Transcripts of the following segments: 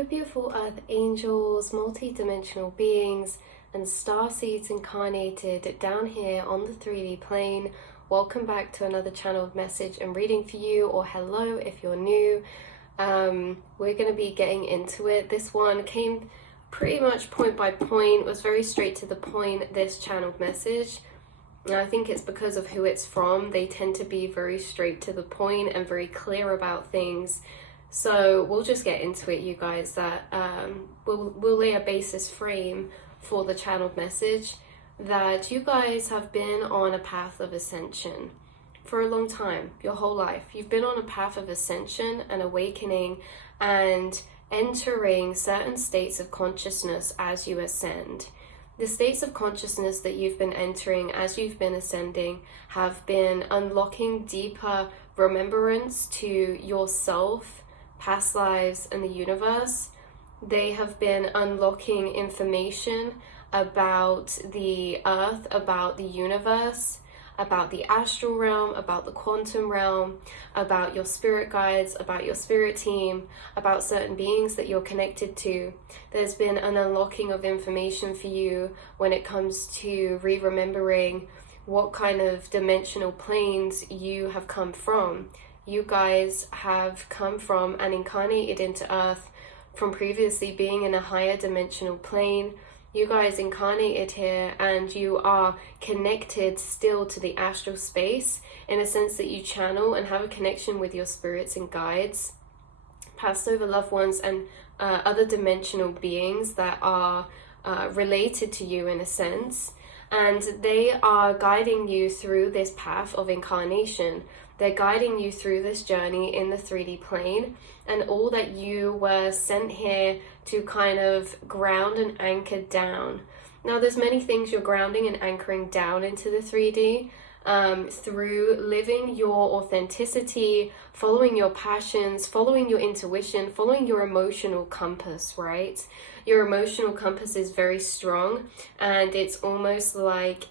Hello, beautiful earth angels, multi-dimensional beings, and star seeds incarnated down here on the 3D plane. Welcome back to another channeled message and reading for you, or hello if you're new. We're going to be getting into it. This one came pretty much point by point, was very straight to the point, this channeled message. And I think it's because of who it's from. They tend to be very straight to the point and very clear about things. So we'll just get into it, you guys. That we'll lay a basis frame for the channeled message that you guys have been on a path of ascension for a long time, your whole life. You've been on a path of ascension and awakening and entering certain states of consciousness as you ascend. The states of consciousness that you've been entering as you've been ascending have been unlocking deeper remembrance to yourself, past lives, and the universe. They have been unlocking information about the earth, about the universe, about the astral realm, about the quantum realm, about your spirit guides, about your spirit team, about certain beings that you're connected to. There's been an unlocking of information for you when it comes to remembering what kind of dimensional planes you have come from. You guys have come from and incarnated into Earth from previously being in a higher dimensional plane. You guys incarnated here and you are connected still to the astral space in a sense that you channel and have a connection with your spirits and guides, passed over loved ones, and other dimensional beings that are related to you in a sense. And they are guiding you through this path of incarnation. They're guiding you through this journey in the 3D plane, and all that you were sent here to kind of ground and anchor down. Now, there's many things you're grounding and anchoring down into the 3D through living your authenticity, following your passions, following your intuition, following your emotional compass, right? Your emotional compass is very strong, and it's almost like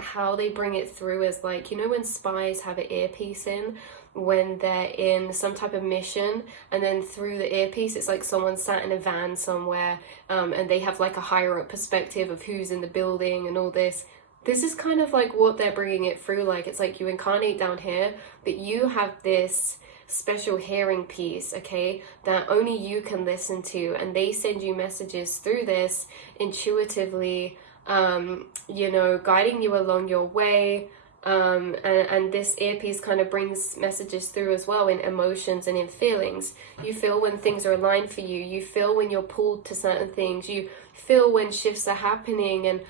how they bring it through is like, you know, when spies have an earpiece in when they're in some type of mission, and then through the earpiece it's like someone sat in a van somewhere, and they have like a higher up perspective of who's in the building and all this. This is kind of like what they're bringing it through. Like, it's like you incarnate down here, but you have this special hearing piece, okay, that only you can listen to, and they send you messages through this intuitively, you know, guiding you along your way. And this earpiece kind of brings messages through as well in emotions and in feelings. You feel when things are aligned for you. You feel when you're pulled to certain things. You feel when shifts are happening, and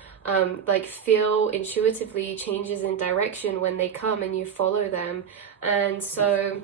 like feel intuitively changes in direction when they come and you follow them. And so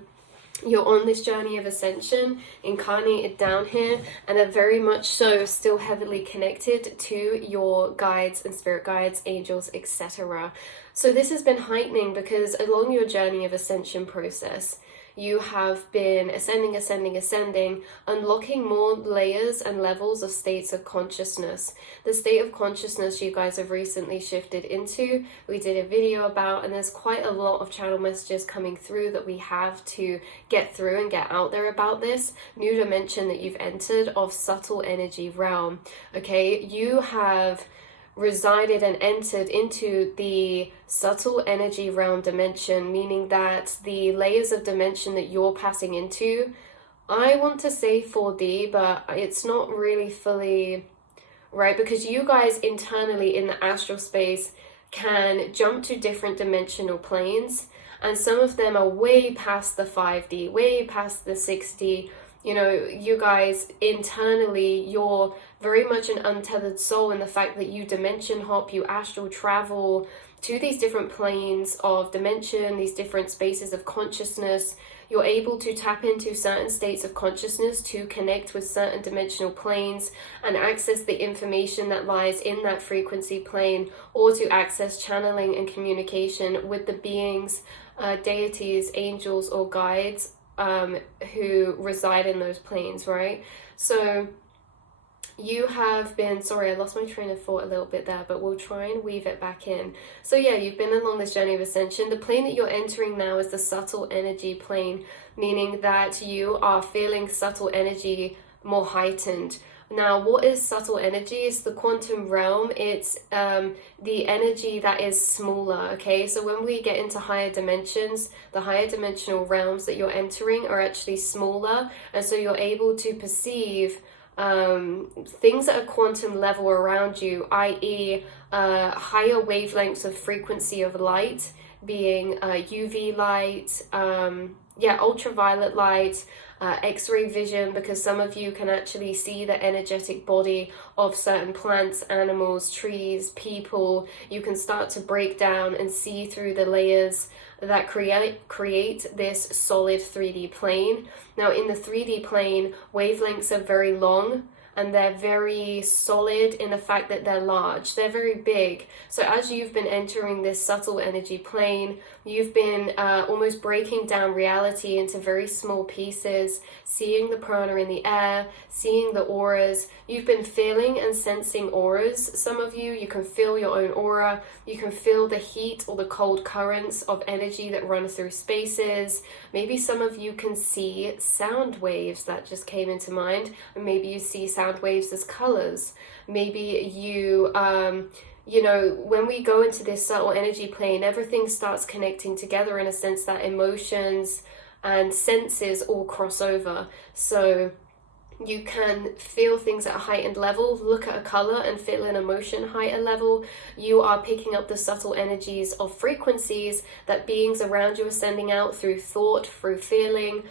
you're on this journey of ascension, incarnated down here, and are very much so still heavily connected to your guides and spirit guides, angels, etc. So this has been heightening because along your journey of ascension process, you have been ascending, unlocking more layers and levels of states of consciousness. The state of consciousness you guys have recently shifted into, we did a video about, and there's quite a lot of channel messages coming through that we have to get through and get out there about this new dimension that you've entered of subtle energy realm. Okay, you have resided and entered into the subtle energy realm dimension, meaning that the layers of dimension that you're passing into, I want to say 4D, but it's not really fully right, because you guys internally in the astral space can jump to different dimensional planes, and some of them are way past the 5D, way past the 6D. You know, you guys internally, you're very much an untethered soul in the fact that you dimension hop, you astral travel to these different planes of dimension, these different spaces of consciousness. You're able to tap into certain states of consciousness to connect with certain dimensional planes and access the information that lies in that frequency plane, or to access channeling and communication with the beings, deities, angels, or guides who reside in those planes, right? So you have been, sorry, I lost my train of thought a little bit there, but we'll try and weave it back in. So yeah, you've been along this journey of ascension. The plane that you're entering now is the subtle energy plane, meaning that you are feeling subtle energy more heightened. Now, what is subtle energy? It's the quantum realm. It's the energy that is smaller, okay? So when we get into higher dimensions, the higher dimensional realms that you're entering are actually smaller, and so you're able to perceive things at a quantum level around you, i.e. Higher wavelengths of frequency of light, being UV light, ultraviolet light, X-ray vision, because some of you can actually see the energetic body of certain plants, animals, trees, people. You can start to break down and see through the layers that create this solid 3D plane. Now, in the 3D plane, wavelengths are very long, and they're very solid in the fact that they're large. They're very big. So as you've been entering this subtle energy plane, you've been almost breaking down reality into very small pieces, seeing the prana in the air, seeing the auras. You've been feeling and sensing auras. Some of you can feel your own aura. You can feel the heat or the cold currents of energy that run through spaces. Maybe some of you can see sound waves. That just came into mind. And maybe you see sound waves as colors. Maybe you when we go into this subtle energy plane, everything starts connecting together in a sense that emotions and senses all cross over. So you can feel things at a heightened level, look at a color and feel an emotion heightened level. You are picking up the subtle energies of frequencies that beings around you are sending out through thought, through feeling.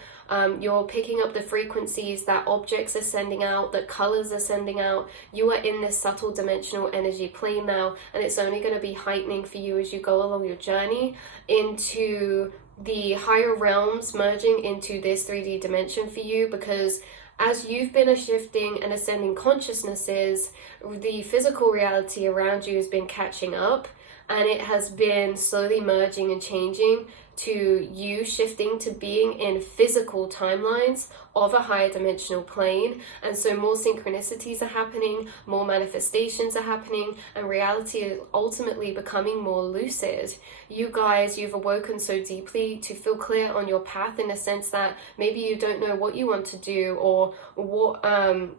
You're picking up the frequencies that objects are sending out, that colors are sending out. You are in this subtle dimensional energy plane now, and it's only going to be heightening for you as you go along your journey into the higher realms, merging into this 3D dimension for you, because as you've been shifting and ascending consciousnesses, the physical reality around you has been catching up, and it has been slowly merging and changing to you shifting to being in physical timelines of a higher dimensional plane. And so more synchronicities are happening, more manifestations are happening, and reality is ultimately becoming more lucid. You guys, you've awoken so deeply to feel clear on your path, in a sense that maybe you don't know what you want to do, or what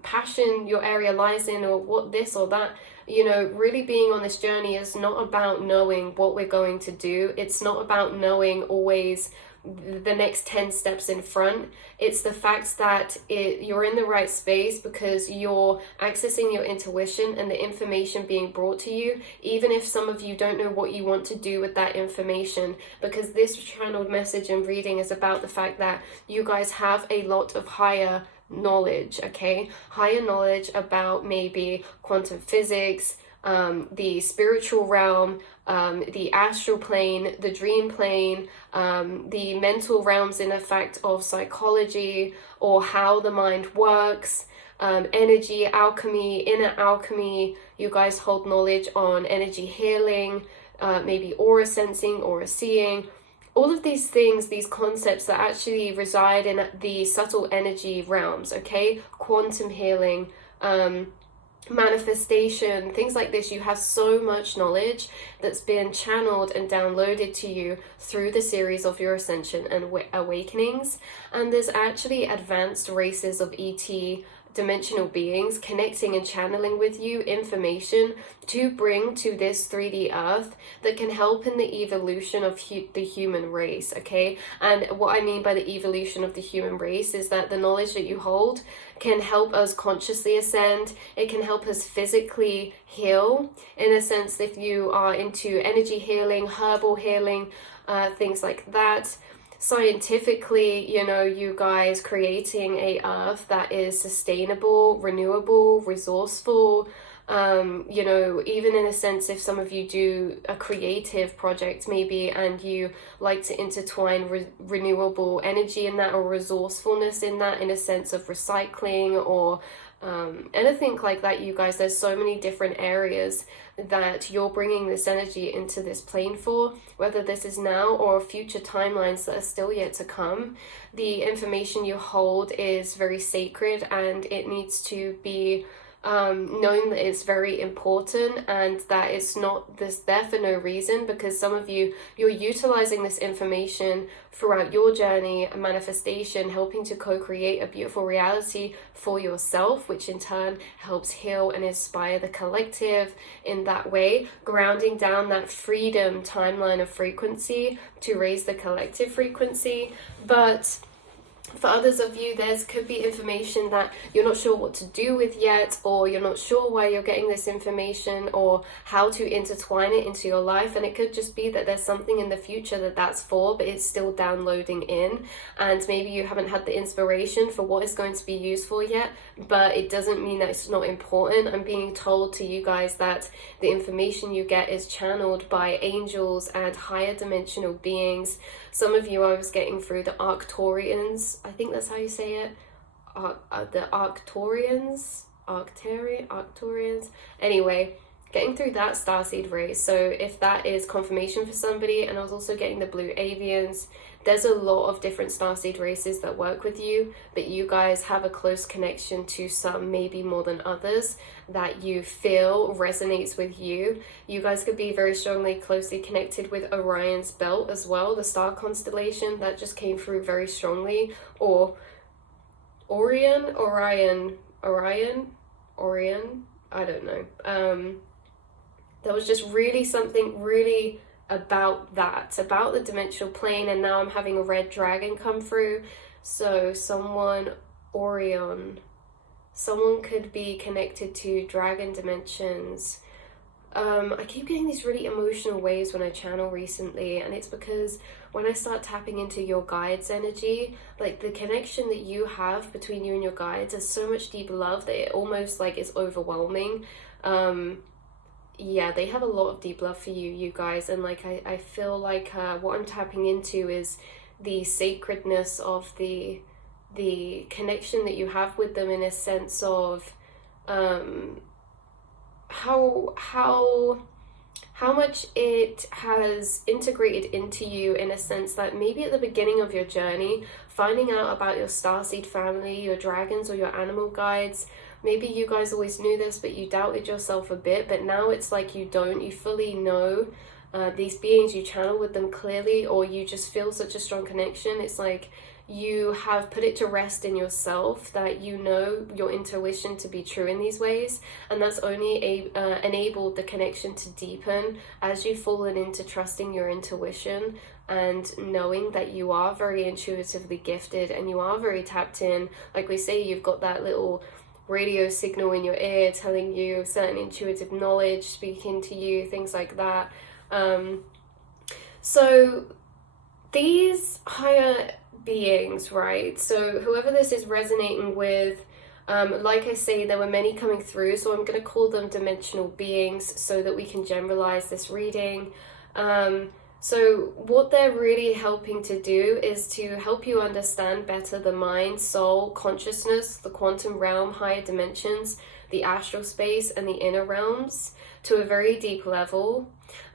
passion your area lies in, or what this or that. Really being on this journey is not about knowing what we're going to do. It's not about knowing always the next 10 steps in front. It's the fact that you're in the right space because you're accessing your intuition and the information being brought to you, even if some of you don't know what you want to do with that information, because this channeled message and reading is about the fact that you guys have a lot of higher knowledge, okay? Higher knowledge about maybe quantum physics, the spiritual realm, the astral plane, the dream plane, the mental realms in effect of psychology, or how the mind works, energy, alchemy, inner alchemy. You guys hold knowledge on energy healing, maybe aura sensing, aura seeing. All of these things, these concepts that actually reside in the subtle energy realms, okay? Quantum healing, manifestation, things like this. You have so much knowledge that's been channeled and downloaded to you through the series of your ascension and awakenings. And there's actually advanced races of ET dimensional beings connecting and channeling with you information to bring to this 3D earth that can help in the evolution of the human race, okay? And what I mean by the evolution of the human race is that the knowledge that you hold can help us consciously ascend. It can help us physically heal, in a sense, if you are into energy healing, herbal healing, things like that. Scientifically, you guys creating a earth that is sustainable, renewable, resourceful, even in a sense, if some of you do a creative project maybe, and you like to intertwine renewable energy in that, or resourcefulness in that, in a sense of recycling, or anything like that, you guys, there's so many different areas that you're bringing this energy into this plane for, whether this is now or future timelines that are still yet to come. The information you hold is very sacred, and it needs to be knowing that it's very important and that it's not this there for no reason, because some of you're utilizing this information throughout your journey and manifestation, helping to co-create a beautiful reality for yourself, which in turn helps heal and inspire the collective in that way, grounding down that freedom timeline of frequency to raise the collective frequency. But for others of you, there could be information that you're not sure what to do with yet, or you're not sure why you're getting this information or how to intertwine it into your life. And it could just be that there's something in the future that's for, but it's still downloading in, and maybe you haven't had the inspiration for what is going to be useful yet. But it doesn't mean that it's not important. I'm being told to you guys that the information you get is channeled by angels and higher dimensional beings. Some of you I was getting through the Arcturians, I think that's how you say it, the Arcturians, anyway, getting through that starseed race. So if that is confirmation for somebody, and I was also getting the blue avians, there's a lot of different starseed races that work with you, but you guys have a close connection to some, maybe more than others, that you feel resonates with you. You guys could be very strongly closely connected with Orion's belt as well, the star constellation that just came through very strongly, or Orion, I don't know. There was just really something really about the dimensional plane. And now I'm having a red dragon come through. So Orion, someone could be connected to dragon dimensions. I keep getting these really emotional waves when I channel recently, and it's because when I start tapping into your guides' energy, like the connection that you have between you and your guides is so much deep love that it almost like is overwhelming. Yeah, they have a lot of deep love for you guys, and like I feel like what I'm tapping into is the sacredness of the connection that you have with them, in a sense of how much it has integrated into you, in a sense that maybe at the beginning of your journey, finding out about your starseed family, your dragons or your animal guides, maybe you guys always knew this, but you doubted yourself a bit, but now it's like you fully know these beings, you channel with them clearly, or you just feel such a strong connection. It's like you have put it to rest in yourself that you know your intuition to be true in these ways, and that's only enabled the connection to deepen as you've fallen into trusting your intuition and knowing that you are very intuitively gifted and you are very tapped in. Like we say, you've got that little radio signal in your ear telling you certain intuitive knowledge, speaking to you, things like that. So these higher beings, right? So whoever this is resonating with, like I say, there were many coming through, so I'm going to call them dimensional beings so that we can generalize this reading. So what they're really helping to do is to help you understand better the mind, soul, consciousness, the quantum realm, higher dimensions, the astral space, and the inner realms to a very deep level,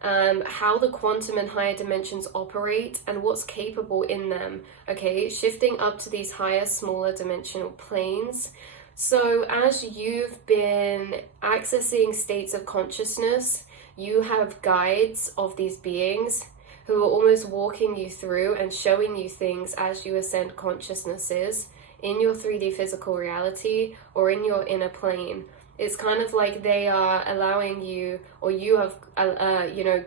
how the quantum and higher dimensions operate and what's capable in them, okay? Shifting up to these higher, smaller dimensional planes. So as you've been accessing states of consciousness, you have guides of these beings who are almost walking you through and showing you things as you ascend consciousnesses in your 3D physical reality or in your inner plane. It's kind of like they are allowing you, or you have,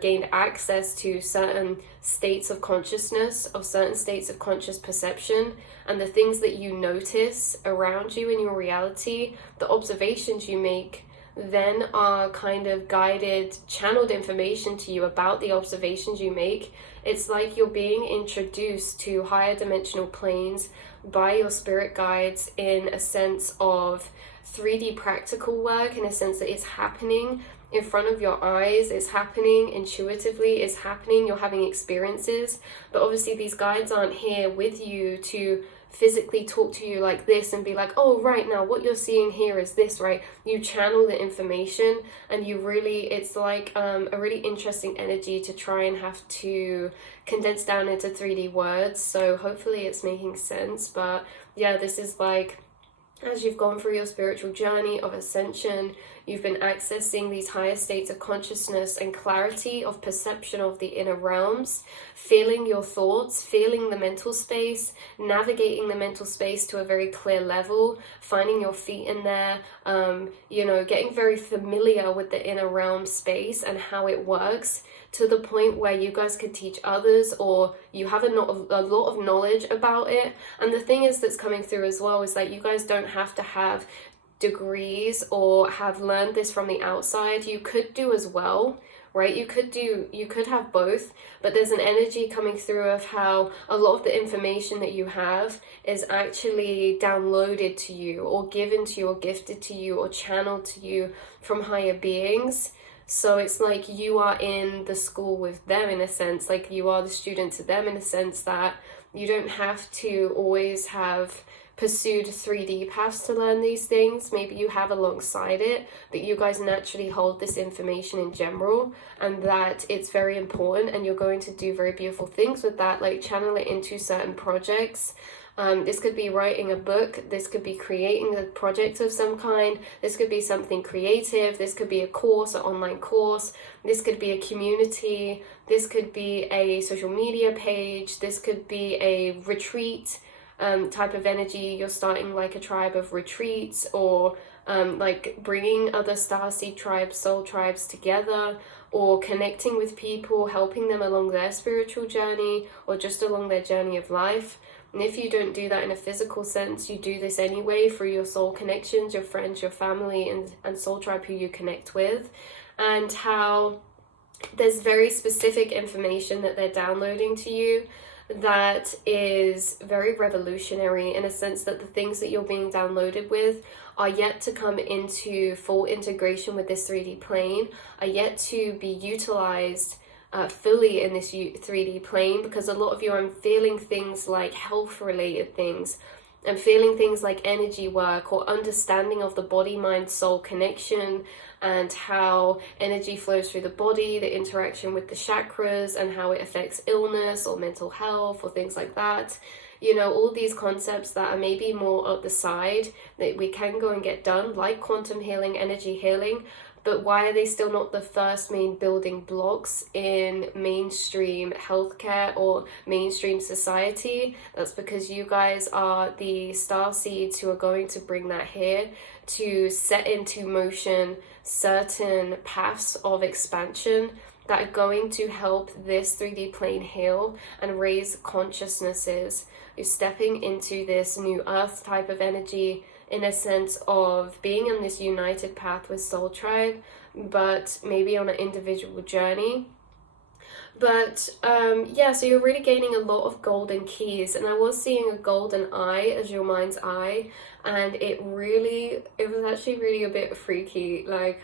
gained access to certain states of consciousness, or certain states of conscious perception, and the things that you notice around you in your reality, the observations you make, then are kind of guided, channeled information to you about the observations you make. It's like you're being introduced to higher dimensional planes by your spirit guides in a sense of 3D practical work, in a sense that it's happening in front of your eyes, it's happening intuitively, it's happening, you're having experiences. But obviously these guides aren't here with you to physically talk to you like this and be like, oh, right now what you're seeing here is this, right? You channel the information, and you really, it's like a really interesting energy to try and have to condense down into 3D words. So hopefully it's making sense. But yeah, this is like as you've gone through your spiritual journey of ascension, you've been accessing these higher states of consciousness and clarity of perception of the inner realms, feeling your thoughts, feeling the mental space, navigating the mental space to a very clear level, finding your feet in there, getting very familiar with the inner realm space and how it works, to the point where you guys could teach others, or you have a lot of knowledge about it. And the thing is that's coming through as well is that you guys don't have to have degrees or have learned this from the outside. You could do as well, right? You could have both, but there's an energy coming through of how a lot of the information that you have is actually downloaded to you, or given to you, or gifted to you, or channeled to you from higher beings. So it's like you are in the school with them, in a sense, like you are the student to them, in a sense that you don't have to always have pursued 3D paths to learn these things. Maybe you have alongside it, but you guys naturally hold this information in general, and that it's very important, and you're going to do very beautiful things with that, like channel it into certain projects. This could be writing a book, this could be creating a project of some kind, this could be something creative, this could be a course, an online course, this could be a community, this could be a social media page, this could be a retreat type of energy. You're starting like a tribe of retreats, or like bringing other starseed tribes, soul tribes together, or connecting with people, helping them along their spiritual journey, or just along their journey of life. And if you don't do that in a physical sense, you do this anyway through your soul connections, your friends, your family, and soul tribe who you connect with. And how there's very specific information that they're downloading to you that is very revolutionary, in a sense that the things that you're being downloaded with are yet to come into full integration with this 3D plane, are yet to be utilized fully in this 3D plane, because a lot of you are feeling things like health related things, and feeling things like energy work, or understanding of the body mind soul connection, and how energy flows through the body, the interaction with the chakras, and how it affects illness or mental health or things like that. All these concepts that are maybe more at the side that we can go and get done, like quantum healing, energy healing. But why are they still not the first main building blocks in mainstream healthcare or mainstream society? That's because you guys are the star seeds who are going to bring that here, to set into motion certain paths of expansion that are going to help this 3D plane heal and raise consciousnesses. You're stepping into this new earth type of energy, in a sense of being on this united path with soul tribe, but maybe on an individual journey. But so you're really gaining a lot of golden keys, and I was seeing a golden eye as your mind's eye, and it was actually really a bit freaky. Like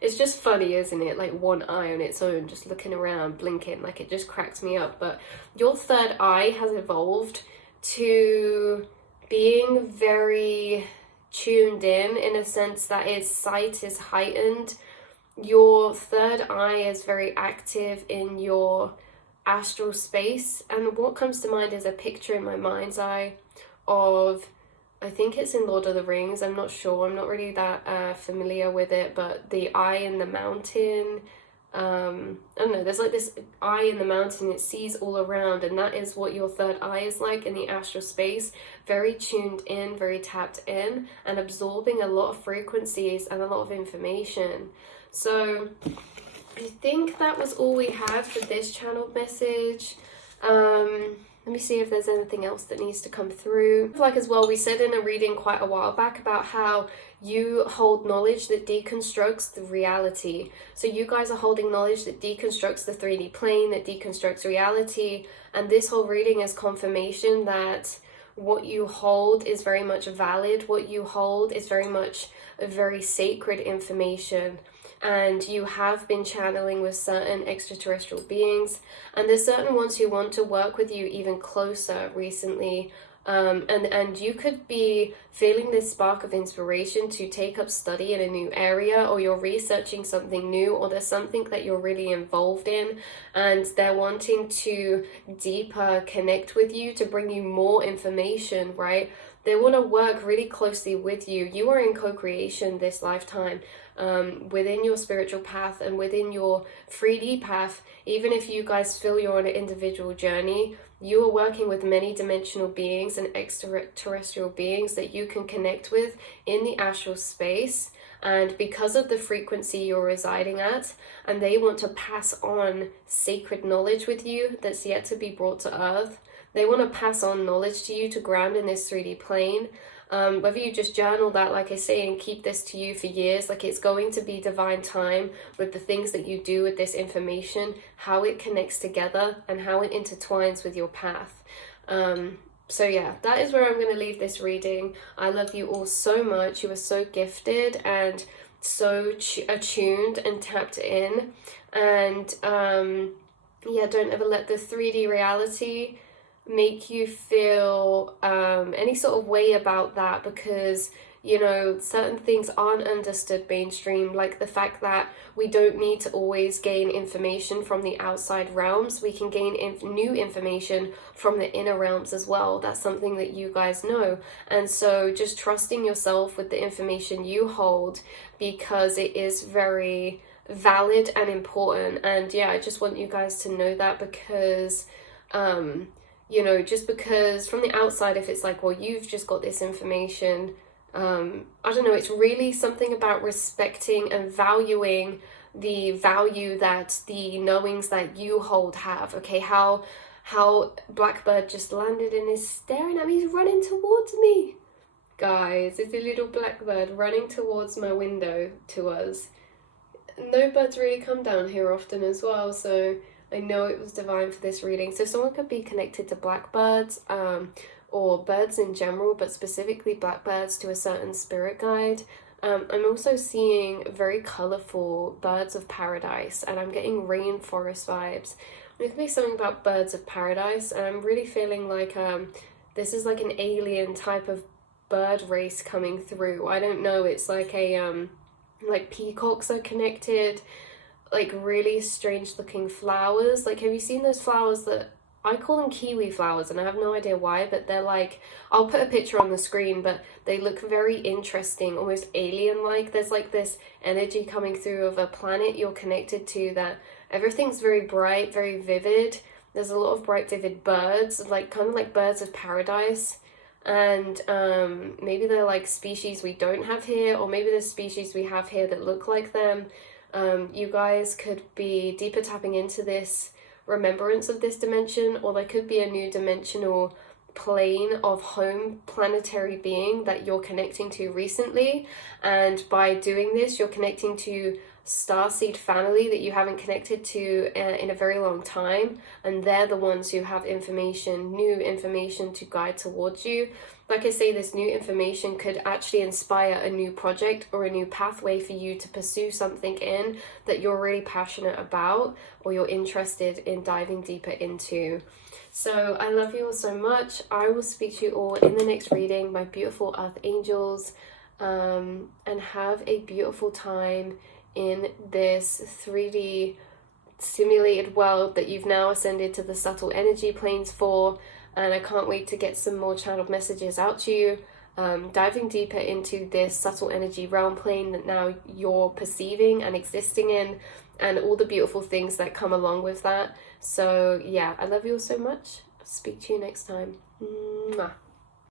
it's just funny, isn't it? Like one eye on its own, just looking around, blinking, like it just cracks me up. But your third eye has evolved to being very tuned in a sense that its sight is heightened. Your third eye is very active in your astral space, and what comes to mind is a picture in my mind's eye of, I think it's in Lord of the Rings, I'm not sure, I'm not really that familiar with it, but the eye in the mountain, I don't know, there's like this eye in the mountain, it sees all around, and that is what your third eye is like in the astral space. Very tuned in, very tapped in, and absorbing a lot of frequencies and a lot of information. So I think that was all we had for this channeled message. Let me see if there's anything else that needs to come through. Like as well, we said in a reading quite a while back about how you hold knowledge that deconstructs the reality. So you guys are holding knowledge that deconstructs the 3D plane, that deconstructs reality. And this whole reading is confirmation that what you hold is very much valid. What you hold is very much a very sacred information. And you have been channeling with certain extraterrestrial beings, and there's certain ones who want to work with you even closer recently, and you could be feeling this spark of inspiration to take up study in a new area, or you're researching something new, or there's something that you're really involved in and they're wanting to deeper connect with you to bring you more information, right? They want to work really closely with you. You are in co-creation this lifetime, within your spiritual path and within your 3D path. Even if you guys feel you're on an individual journey, you are working with many dimensional beings and extraterrestrial beings that you can connect with in the astral space. And because of the frequency you're residing at, and they want to pass on sacred knowledge with you that's yet to be brought to earth. They want to pass on knowledge to you to ground in this 3D plane. Whether you just journal that, like I say, and keep this to you for years, like it's going to be divine time with the things that you do with this information, how it connects together and how it intertwines with your path. So yeah, that is where I'm going to leave this reading. I love you all so much. You are so gifted and so attuned and tapped in. And yeah, don't ever let the 3D reality make you feel any sort of way about that, because you know, certain things aren't understood mainstream, like the fact that we don't need to always gain information from the outside realms. We can gain new information from the inner realms as well. That's something that you guys know. And so just trusting yourself with the information you hold, because it is very valid and important. And yeah, I just want you guys to know that, because you know, just because from the outside, if it's like, well, you've just got this information, I don't know, it's really something about respecting and valuing the value that the knowings that you hold have. Okay, how Blackbird just landed and is staring at me, he's running towards me. Guys, it's a little blackbird running towards my window to us. No birds really come down here often as well, so I know it was divine for this reading. So someone could be connected to blackbirds, or birds in general, but specifically blackbirds, to a certain spirit guide. I'm also seeing very colourful birds of paradise, and I'm getting rainforest vibes. There could be something about birds of paradise, and I'm really feeling like this is like an alien type of bird race coming through. I don't know, it's like a like peacocks are connected, like really strange looking flowers. Like, have you seen those flowers that I call them kiwi flowers, and I have no idea why, but they're like, I'll put a picture on the screen, but they look very interesting, almost alien-like. There's like this energy coming through of a planet you're connected to, that everything's very bright, very vivid. There's a lot of bright, vivid birds, like kind of like birds of paradise. And maybe they're like species we don't have here, or maybe there's species we have here that look like them. You guys could be deeper tapping into this remembrance of this dimension, or there could be a new dimensional plane of home planetary being that you're connecting to recently, and by doing this you're connecting to starseed family that you haven't connected to in a very long time, and they're the ones who have information, new information to guide towards you. Like I say, this new information could actually inspire a new project or a new pathway for you to pursue something in that you're really passionate about, or you're interested in diving deeper into. So I love you all so much. I will speak to you all in the next reading, my beautiful earth angels, and have a beautiful time in this 3D simulated world that you've now ascended to the subtle energy planes for. And I can't wait to get some more channeled messages out to you, diving deeper into this subtle energy realm plane that now you're perceiving and existing in, and all the beautiful things that come along with that. So yeah, I love you all so much. I'll speak to you next time. Mwah.